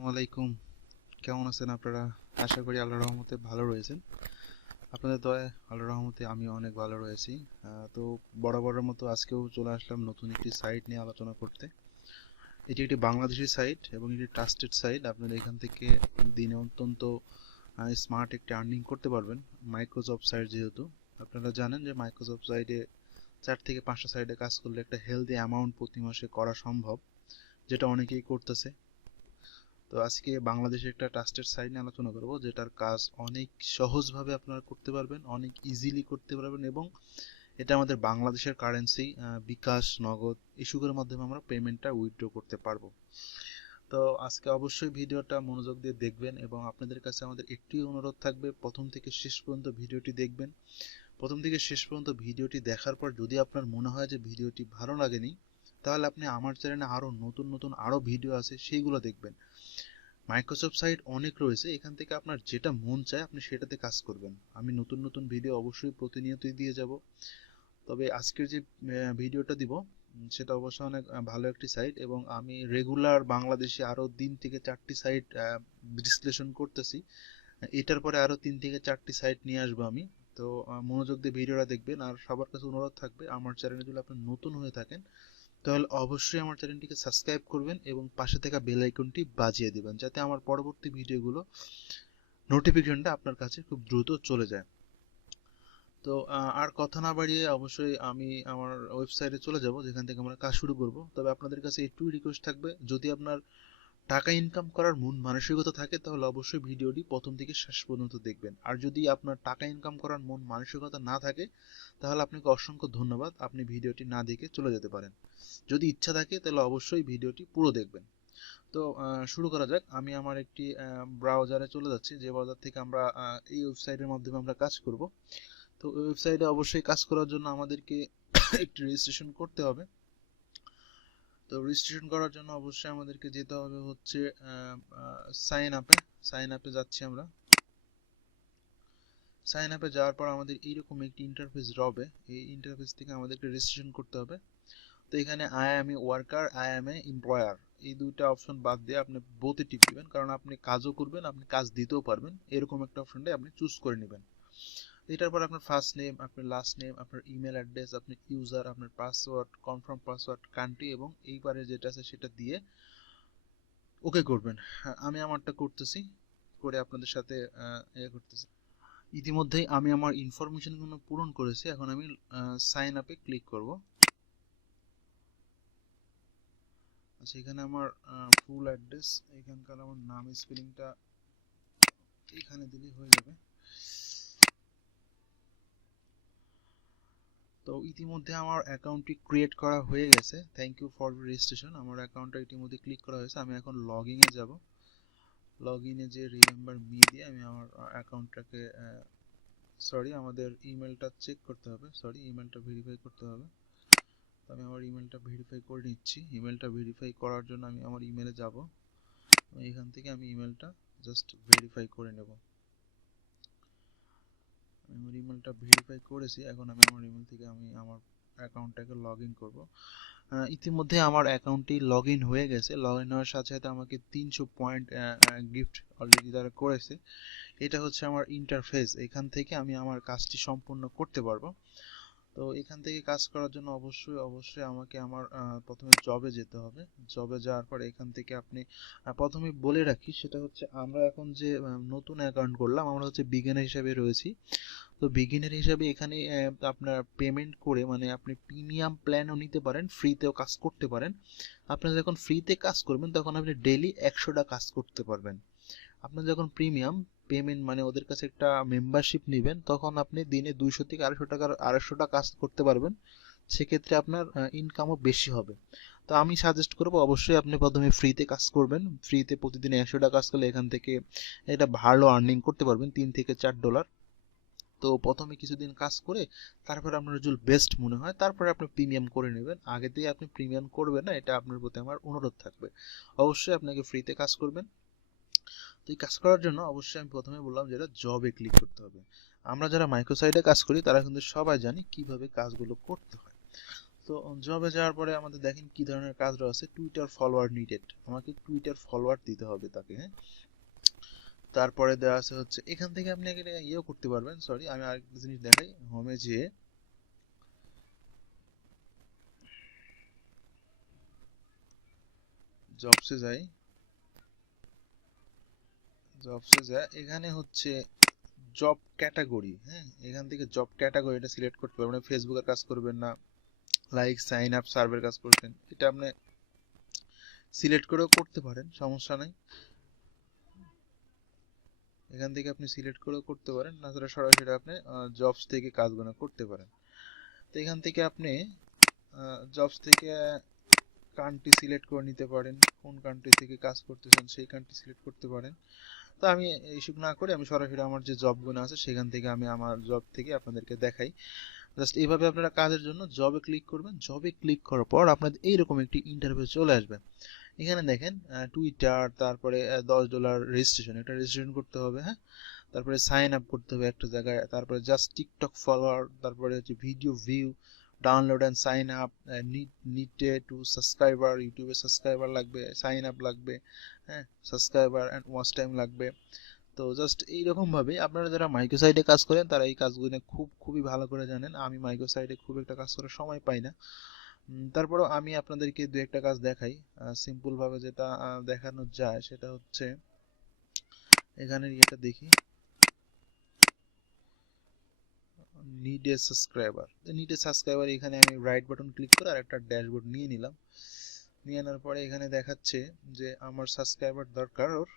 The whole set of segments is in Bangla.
আসসালামু আলাইকুম। কেমন আছেন আপনারা? আশা করি আল্লাহর রহমতে ভালো রয়েছেন। আপনাদের দয়ায় আল্লাহর রহমতে আমি অনেক ভালো রয়েছি। তো বরাবরের মতো আজকেও চলে আসলাম নতুন একটি সাইট নিয়ে আলোচনা করতে। এটি একটি বাংলাদেশি সাইট এবং এটি ট্রাস্টেড সাইট। আপনারা এখান থেকে দিনে অত্যন্ত স্মার্ট একটি আর্নিং করতে পারবেন। মাইক্রো জব সাইট যেহেতু আপনারা জানেন যে মাইক্রো জব সাইটে 4 থেকে 5টা সাইটে কাজ করলে একটা হেলদি অ্যামাউন্ট প্রতি মাসে করা সম্ভব, যেটা অনেকেই করতেছে। তো আজকে বাংলাদেশের একটা ট্রাস্টেড সাইট নিয়ে আলোচনা করব, যেটার কাজ অনেক সহজভাবে আপনারা করতে পারবেন, অনেক ইজিলি করতে পারবেন এবং এটা আমাদের বাংলাদেশের কারেন্সি বিকাশ, নগদ ইস্যুগুলোর মাধ্যমে আমরা পেমেন্টটা উইথড্র করতে পারবো। তো আজকে অবশ্যই ভিডিওটা মনোযোগ দিয়ে দেখবেন এবং আপনাদের কাছে আমাদের একটি অনুরোধ থাকবে, প্রথম থেকে শেষ পর্যন্ত ভিডিওটি দেখবেন। প্রথম থেকে শেষ পর্যন্ত ভিডিওটি দেখার পর যদি আপনার মনে হয় যে ভিডিওটি ভালো লাগেনি, তাহলে আপনি আমার চ্যানেলে আরও নতুন আরও ভিডিও আছে সেইগুলো দেখবেন। মাইক্রোসফট সাইট অনেক রয়েছে, এখান থেকে আপনার যেটা মন চায় আপনি সেটাতে কাজ করবেন। আমি নতুন নতুন ভিডিও অবশ্যই প্রতিনিয়তই দিয়ে যাব। তবে আজকের যে ভিডিওটা দিব সেটা অবশ্যই অনেক ভালো একটি সাইট এবং আমি রেগুলার বাংলাদেশে আরও 3 থেকে 4টি সাইট বিশ্লেষণ করতেছি। এটার পরে আরও 3 থেকে 4টি সাইট নিয়ে আসবো আমি। তো মনোযোগ দিয়ে ভিডিওটা দেখবেন। আর সবার কাছে অনুরোধ থাকবে, আমার চ্যানেলে যদি আপনি নতুন হয়ে থাকেন তাহলে অবশ্যই আমার চ্যানেলটিকে সাবস্ক্রাইব করবেন এবং পাশে থাকা বেল আইকনটি বাজিয়ে দিবেন, যাতে আমার পরবর্তী ভিডিওগুলো নোটিফিকেশনটা আপনার কাছে খুব দ্রুত চলে যায়। তো আর কথা না বাড়িয়ে অবশ্যই আমি আমার ওয়েবসাইটে চলে যাব, যেখান থেকে আমরা কাজ শুরু করব। তবে আপনাদের কাছে একটু রিকোয়েস্ট থাকবে, যদি আপনার টাকা ইনকাম করার মন মানসিকতা থাকে তাহলে অবশ্যই ভিডিওটি প্রথম থেকে শেষ পর্যন্ত দেখবেন। আর যদি আপনার টাকা ইনকাম করার মন মানসিকতা না থাকে তাহলে আপনাকে অসংখ্য ধন্যবাদ, আপনি ভিডিওটি না দেখে চলে যেতে পারেন। যদি ইচ্ছা থাকে তাহলে অবশ্যই ভিডিওটি পুরো দেখবেন। তো শুরু করা যাক। আমি আমার একটি ব্রাউজারে চলে যাচ্ছি, যে ব্রাউজার থেকে আমরা এই ওয়েবসাইটের মাধ্যমে আমরা কাজ করব। তো ওয়েবসাইটে অবশ্যই কাজ করার জন্য আমাদেরকে একটি রেজিস্ট্রেশন করতে হবে। তো রেজিস্ট্রেশন করার জন্য অবশ্যই আমাদেরকে যেতে হবে হচ্ছে সাইন আপে যাচ্ছি আমরা। সাইন আপে যাওয়ার পর আমাদের এইরকম একটি ইন্টারফেস হবে। এই ইন্টারফেস থেকে আমাদেরকে রেজিস্ট্রেশন করতে হবে। তো এখানে I M A worker, I M A employer, এই দুইটা অপশন বাদ দিয়ে আপনি বোথে টিপ দিবেন, কারণ আপনি কাজও করবেন, আপনি কাজ দিতেও পারবেন, এরকম একটা অপশনটাই আপনি চুজ করে নেবেন। এটার পর আপনার ফার্স্ট নেম, আপনার লাস্ট নেম, আপনার ইমেল অ্যাড্রেস, আপনার ইউজার, আপনার পাসওয়ার্ড, কনফার্ম পাসওয়ার্ড, কান্ট্রি এবং এইবারে যেটা আছে সেটা দিয়ে ওকে করবেন। আমি আমারটা করতেছি, করে আপনাদের সাথে করতেছি। ইতিমধ্যেই আমি আমার ইনফরমেশনগুলো পূরণ করেছি। এখন আমি সাইন আপে ক্লিক করব। আচ্ছা, এখানে আমার ফুল অ্যাড্রেস, এখানকার আমার নাম স্পেলিংটা এখানে দিলেই হয়ে যাবে। তো ইতিমধ্যে আমার অ্যাকাউন্টটি ক্রিয়েট করা হয়ে গেছে। Thank you for registration. আমার অ্যাকাউন্টটা ইতিমধ্যে ক্লিক করা হয়েছে। আমি এখন লগ ইনে যাব। লগ ইনে যে রিমেম্বার মি দিয়ে আমি আমার অ্যাকাউন্টটাকে আমাদের ইমেলটা চেক করতে হবে, ইমেলটা ভেরিফাই করতে হবে। আমি আমার ইমেলটা ভেরিফাই করে নিচ্ছি। ইমেলটা ভেরিফাই করার জন্য আমি আমার ইমেলে যাব। এখান থেকে আমি ইমেলটা জাস্ট ভেরিফাই করে নেব। আমার ইমেলটা ভেরিফাই করেছি। এখন আমি আমার ইমেল থেকে আমি আমার অ্যাকাউন্টটাকে লগ ইন করবো। ইতিমধ্যে আমার অ্যাকাউন্টটি লগ ইন হয়ে গেছে। লগ ইন হওয়ার সাথে সাথে আমাকে 300 পয়েন্ট গিফট অলরেডি তারা করেছে। এটা হচ্ছে আমার ইন্টারফেস। এখান থেকে আমি আমার কাজটি সম্পূর্ণ করতে পারবো। তো এখান থেকে কাজ করার জন্য অবশ্যই আমাকে আমার প্রথমে জবে যেতে হবে। জবে যাওয়ার পর এখান থেকে আপনি প্রথমে বলে রাখি, সেটা হচ্ছে আমরা এখন যে নতুন অ্যাকাউন্ট করলাম, আমরা হচ্ছে বিগিনার হিসেবে রয়েছি। তো বিগিনার হিসাবে এখানে আপনার পেমেন্ট করে, মানে আপনি প্রিমিয়াম প্ল্যানও নিতে পারেন, ফ্রিতেও কাজ করতে পারেন। আপনি যখন ফ্রিতে কাজ করবেন তখন আপনি ডেইলি 100টা কাজ করতে পারবেন। আপনি যখন প্রিমিয়াম পেমেন্ট, মানে ওদের কাছে একটা মেম্বারশিপ নেবেন, তখন আপনি দিনে 200 থেকে 250টা কাজ করতে পারবেন। সেক্ষেত্রে আপনার ইনকামও বেশি হবে। তো আমি সাজেস্ট করবো অবশ্যই আপনি প্রথমে ফ্রিতে কাজ করবেন। ফ্রিতে প্রতিদিন 100টা কাজ করলে এখান থেকে এটা ভালো আর্নিং করতে পারবেন, $3 থেকে $4। তো প্রথমে কিছুদিন কাজ করে তারপরে আপনার যদি বেস্ট মনে হয় তারপরে আপনি প্রিমিয়াম করে নেবেন। আগেতেই আপনি প্রিমিয়াম করবেন না, এটা আপনার প্রতি আমার অনুরোধ থাকবে। অবশ্যই আপনাকে ফ্রিতে কাজ করবেন। তো এই কাজ করার জন্য অবশ্যই আমি প্রথমে বললাম যেটা জবে ক্লিক করতে হবে। আমরা যারা মাইক্রোসাইটে কাজ করি তারা কিন্তু সবাই জানি কিভাবে কাজগুলো করতে হয়। তো জবে যাওয়ার পরে আমাদের দেখেন কি ধরনের কাজ রয়েছে, টুইটার ফলোয়ার নিডেড, আমাকে টুইটার ফলোয়ার দিতে হবে তাকে, হ্যাঁ। তারপরে দেওয়া আছে হচ্ছে এখান থেকে আপনি ইয়েও করতে পারবেন, সরি আমি আরেকটা জিনিস দেখাই, হোমে যেয়ে জবসে যাই, জবসে যায় এখানে হচ্ছে জব ক্যাটাগরি, হ্যাঁ, এখান থেকে জব ক্যাটাগরিটা সিলেক্ট করতে পারবেন। ফেসবুকের কাজ করবেন না, লাইক সাইন আপ সার্ভের কাজ করছেন, এটা আপনি সিলেক্ট করেও করতে পারেন, সমস্যা নাই। এখান থেকে আপনি সিলেক্ট করেও করতে পারেন, তাছাড়া সরাসরি আপনি জবস থেকে কাজগুলো করতে পারেন। তো এখান থেকে আপনি জবস থেকে কান্ট্রি সিলেক্ট করে নিতে পারেন, কোন কান্ট্রি থেকে কাজ করতেছেন সেই কান্ট্রি সিলেক্ট করতে পারেন। তো আমি এইসব না করে আমি সরাসরি আমার যে জবগুলো আছে সেখান থেকে আমি আমার জব থেকে আপনাদেরকে দেখাই। জাস্ট এইভাবে আপনারা কাজের জন্য জবে ক্লিক করবেন, জবে ক্লিক করার পর আপনাদের এইরকম একটি ইন্টারভিউ চলে আসবে। এখানে দেখেন টুইটার, তারপরে $10 রেজিস্ট্রেশন, এটা রেজিস্ট্রেশন করতে হবে, হ্যাঁ। তারপরে সাইন আপ করতে হবে একটা জায়গায়, তারপরে জাস্ট টিকটক ফলোয়ার, তারপরে হচ্ছে video view, download and sign up, needed to subscriber, ইউটিউবে সাবস্ক্রাইবার লাগবে, সাইন আপ লাগবে, হ্যাঁ, সাবস্ক্রাইবার অ্যান্ড ওয়াচ টাইম লাগবে। তো জাস্ট এইরকম ভাবে আপনারা যারা মাইক্রো সাইটে কাজ করেন তারা এই কাজগুলো খুবই ভালো করে জানেন। আমি মাইক্রো সাইটে খুব একটা কাজ করার সময় পাই না, তারপরেও আমি আপনাদেরকে দু একটা কাজ দেখাই সিম্পল ভাবে, যেটা দেখানো যায় সেটা হচ্ছে এখানে এটা দেখি, need a subscriber. Need a subscriber, এখানে আমি রাইট বাটন ক্লিক করে আর একটা ড্যাশবোর্ড নিয়ে নিলাম। নিয়ে আনার পরে এখানে দেখাচ্ছে যে আমার সাবস্ক্রাইবার দরকার ওর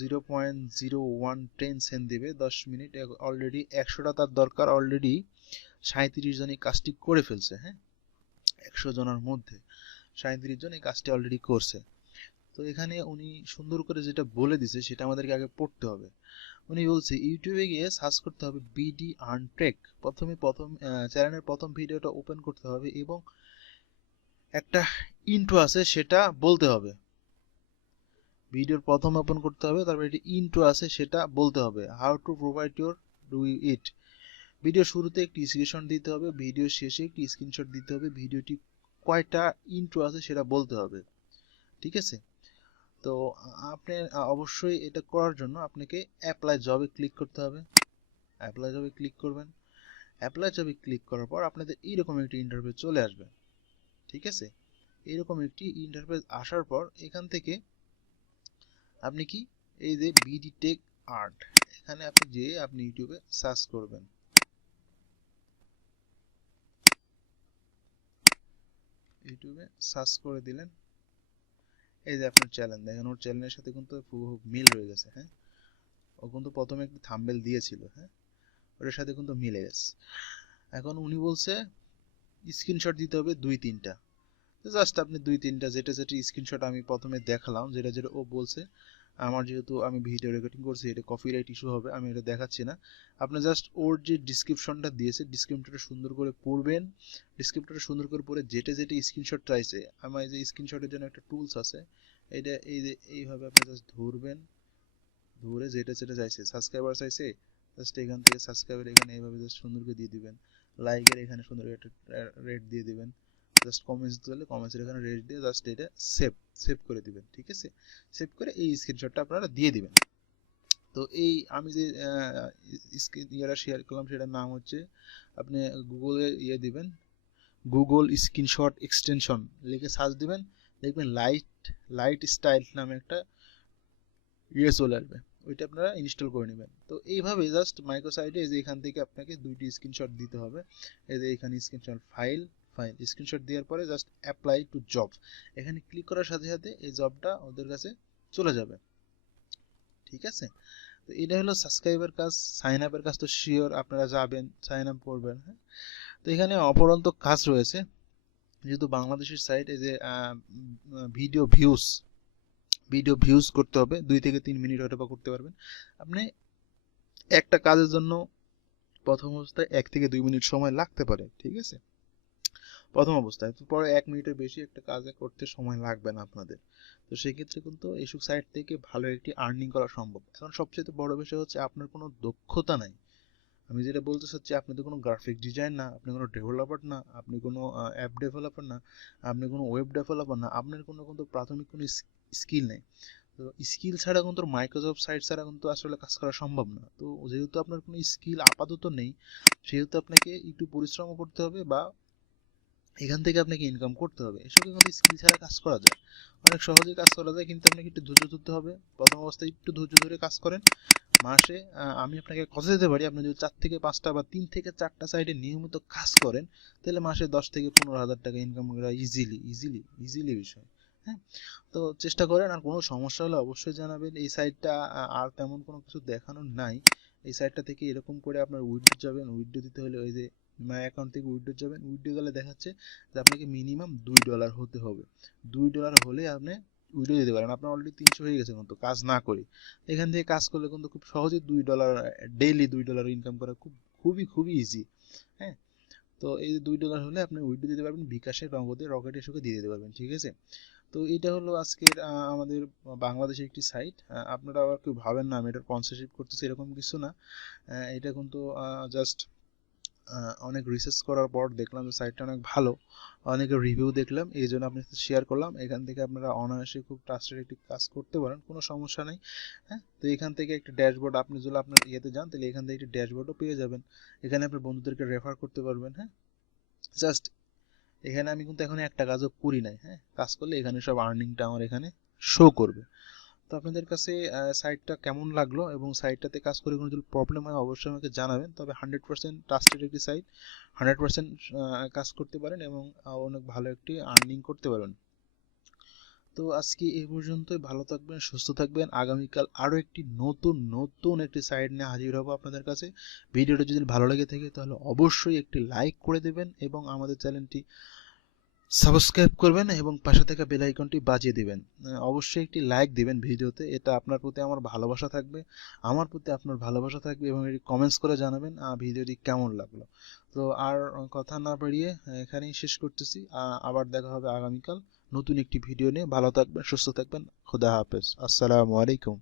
0.0110 দিবে 10 মিনিট, অলরেডি 100টা তার দরকার, অলরেডি 37 জন এই কাজটি করে ফেলছে, হ্যাঁ। 100 জনের মধ্যে 37 জন এই কাজটি অলরেডি করছে। তো এখানে উনি সুন্দর করে যেটা বলে দিছে সেটা আমাদেরকে আগে পড়তে হবে। উনি বলছে ইউটিউবে গিয়ে সার্চ করতে হবে বিডি আনট্রেক, প্রথম চ্যানেলের প্রথম ভিডিওটা ওপেন করতে হবে এবং একটা ইন্ট্রো আছে সেটা বলতে হবে, ভিডিওর প্রথম ওপেন করতে হবে, তারপর এটি ইন্ট্রো আছে সেটা বলতে হবে, how to provide your do it. Video শুরুতে একটি স্ক্রিনশট দিতে হবে, ভিডিও শেষে একটি স্ক্রিনশট দিতে হবে, ভিডিওটি কয়টা ইন্ট্রো আছে সেটা বলতে হবে, ঠিক আছে। তো আপনি অবশ্যই এটা করার জন্য আপনাকে অ্যাপ্লাই জবে ক্লিক করতে হবে, অ্যাপ্লাই জবে ক্লিক করবেন। অ্যাপ্লাই জবে ক্লিক করার পর আপনাদের এইরকম একটি ইন্টারভিউ চলে আসবে, ঠিক আছে। এইরকম একটি ইন্টারভিউ আসার পর এখান থেকে আপনি কি এই যে বিডি টেক আর্ট, এখানে আপনি যে আপনি ইউটিউবে সার্চ করবেন, ইউটিউবে সার্চ করে দিলেন, এই যে আপনার চ্যানেল দেখেন, ওর চ্যানেলের সাথে কিন্তু খুব মিল রয়ে গেছে, হ্যাঁ। ও কিন্তু প্রথমে একটি থাম্বনেল দিয়েছিল, হ্যাঁ, ওটার সাথে কিন্তু মিলে গেছে। এখন উনি বলছে স্ক্রিনশট দিতে হবে 2-3টা, জাস্ট আপনি 2-3টা যেটা যেটা স্ক্রিনশট আমি প্রথমে দেখালাম, যেটা যেটা ও বলছে, আমার যেহেতু আমি ভিডিও রেকর্ডিং করছি এটা কপিরাইট ইস্যু হবে, আমি এটা দেখাচ্ছি না। আপনি জাস্ট ওর যে ডিসক্রিপশনটা দিয়েছে ডিসক্রিপশনটা সুন্দর করে পড়বেন, ডিসক্রিপশনটা সুন্দর করে পড়ে যেটা যেটা স্ক্রিনশট চাইছে, আমার এই যে স্ক্রিনশটের জন্য একটা টুলস আছে, এটা এই যে এইভাবে আপনি জাস্ট ধরবেন, ধরে যেটা যেটা চাইছে, সাবস্ক্রাইবার চাইছে, জাস্ট এখান থেকে সাবস্ক্রাইবার এখানে এইভাবে জাস্ট সুন্দর করে দিয়ে দিবেন, লাইকের এখানে সুন্দর একটা রেট দিয়ে দিবেন, জাস্ট কমেন্টস দিলে কমেন্টসের এখানে রেট দিয়ে জাস্ট এটা সেভ সেভ করে দিবেন, ঠিক আছে। সেভ করে এই স্ক্রিনশটটা আপনারা দিয়ে দিবেন। তো এই আমি যে ইয়েটা শেয়ার করলাম সেটার নাম হচ্ছে, আপনি গুগলে ইয়ে দিবেন, গুগল স্ক্রিনশট এক্সটেনশন লিখে সার্চ দিবেন, দেখবেন লাইট লাইট স্টাইল নামে একটা ইয়ে চলে আসবে, ওইটা আপনারা ইনস্টল করে নেবেন। তো এইভাবে জাস্ট মাইক্রোসাইটে এই যে এখান থেকে আপনাকে দুইটি স্ক্রিনশট দিতে হবে, এই যে এখানে স্ক্রিনশট ফাইল ফাইল স্ক্রিনশট দেওয়ার পরে জাস্ট অ্যাপ্লাই টু জব, এখানে ক্লিক করার সাথে সাথে এই জবটা ওদের কাছে চলে যাবে, ঠিক আছে। তো এটা হলো সাবস্ক্রাইবের কাজ। সাইন আপের কাজ তো শিওর আপনারা যাবেন, সাইন আপ করবেন, হ্যাঁ। তো এখানে অপরন্ত কাজ রয়েছে, যেহেতু বাংলাদেশের সাইট, এই যে ভিডিও ভিউজ, ভিডিও ভিউজ করতে হবে 2 থেকে 3 মিনিট হয়তো বা করতে পারবেন আপনি। একটা কাজের জন্য প্রথম অবস্থায় 1 থেকে 2 মিনিট সময় লাগতে পারে, ঠিক আছে, প্রথম অবস্থায়। তো পরে 1 মিনিটের বেশি একটা কাজে করতে সময় লাগবে না আপনাদের। তো সেক্ষেত্রে কিন্তু এইসব সাইট থেকে ভালো একটি আর্নিং করা সম্ভব। এখন সবচেয়ে বড় বিষয় হচ্ছে আপনার কোনো দক্ষতা নাই, আমি যেটা বলতে চাচ্ছি, আপনি তো কোনো গ্রাফিক ডিজাইন না, আপনি কোনো ডেভেলপার না, আপনি কোনো অ্যাপ ডেভেলপার না, আপনি কোনো ওয়েব ডেভেলপার না, আপনার কোনো কিন্তু প্রাথমিক কোনো স্কিল নেই। তো স্কিল ছাড়া কিন্তু মাইক্রোসফট সাইট ছাড়া কিন্তু আসলে কাজ করা সম্ভব না। তো যেহেতু আপনার কোনো স্কিল আপাতত নেই, সেহেতু আপনাকে একটু পরিশ্রম করতে হবে, বা এখান থেকে আপনাকে ইনকাম করতে হবে। এসবে কিন্তু স্কিল ছাড়া কাজ করা যায়, অনেক সহজেই কাজ করা যায়, কিন্তু আপনাকে একটু ধৈর্য ধরতে হবে। প্রথম অবস্থায় একটু ধৈর্য ধরে কাজ করেন। মাসে আমি আপনাকে কথা দিতে পারি, আপনি যদি 4 থেকে 5টা বা 3 থেকে 4টা সাইডে নিয়মিত কাজ করেন, তাহলে মাসে 10 থেকে 15 হাজার টাকা ইনকাম করা ইজিলি ইজিলি ইজিলি বিষয়। হ্যাঁ, তো চেষ্টা করেন। আর কোনো সমস্যা হলে অবশ্যই জানাবেন। এই সাইটটা আর তেমন কোনো কিছু দেখানোর নাই। এই সাইটটা থেকে এরকম করে আপনার উইথড্র যাবেন, উইথড্র দিতে হলে ওই যে মাই অ্যাকাউন্ট থেকে উইথড্র যাবেন, উইথড্র গেলে দেখাচ্ছে যে আপনাকে মিনিমাম $2 হতে হবে। $2 হলে আপনি উইথড্র দিতে পারেন। আপনার অলরেডি 300 হয়ে গেছে কিন্তু কাজ না করে। এখান থেকে কাজ করলে কিন্তু খুব সহজেই $2 ডেইলি $2 ইনকাম করা খুবই খুবই ইজি। হ্যাঁ, তো এই যে $2 হলে আপনি উইথড্র দিতে পারবেন, বিকাশে, নগদে, রকেটে, সুখে দিয়ে দিতে পারবেন। ঠিক আছে, তো এটা হলো আজকের আমাদের বাংলাদেশের একটি সাইট। আপনারা আবার কেউ ভাবেন না আমি এটা স্পন্সরশিপ করতেছি, এরকম কিছু না। এটা কিন্তু জাস্ট অনেক রিসার্চ করার পর দেখলাম যে সাইটটা অনেক ভালো, অনেকের রিভিউ দেখলাম, এই জন্য আপনার সাথে শেয়ার করলাম। এখান থেকে আপনারা অনায়াসে খুব ট্রাস্টেড একটি কাজ করতে পারেন, কোনো সমস্যা নেই। হ্যাঁ, তো এখান থেকে একটা ড্যাশবোর্ড, আপনি যদি আপনার ইয়েতে যান তাহলে এখান থেকে একটি ড্যাশবোর্ডও পেয়ে যাবেন। এখানে আপনার বন্ধুদেরকে রেফার করতে পারবেন। হ্যাঁ, জাস্ট এখানে আমি কিন্তু এখন একটা কাজও করি নাই। হ্যাঁ, কাজ করলে এখানে সব আর্নিংটা আমার এখানে শো করবে। তো আপনাদের কাছে সাইটটা কেমন লাগলো, এবং সাইটটাতে কাজ করে কোনো যদি প্রবলেম হয় অবশ্যই আমাকে জানাবেন। তবে 100% ট্রাস্টেড একটি সাইট, 100% কাজ করতে পারেন, এবং অনেক ভালো একটি আর্নিং করতে পারবেন। তো আজকে এই পর্যন্তই। ভালো থাকবেন, সুস্থ থাকবেন। আগামীকাল আরও একটি নতুন নতুন একটি সাইট নিয়ে হাজির হব আপনাদের কাছে। ভিডিওটা যদি ভালো লেগে থাকে তাহলে অবশ্যই একটি লাইক করে দেবেন, এবং আমাদের চ্যানেলটি সাবস্ক্রাইব করবেন, এবং পাশে থাকা বেল আইকনটি বাজিয়ে দিবেন। অবশ্যই একটি লাইক দিবেন ভিডিওতে, এটা আপনার প্রতি আমার ভালোবাসা থাকবে, আমার প্রতি আপনার ভালোবাসা থাকবে, এবং এটি কমেন্টস করে জানাবেন ভিডিওটি কেমন লাগলো। তো আর কথা না বাড়িয়ে এখানেই শেষ করতেছি। আবার দেখা হবে আগামীকাল নতুন একটি ভিডিও নিয়ে। ভালো থাকবেন, সুস্থ থাকবেন। খোদা হাফেজ, আসসালামু আলাইকুম।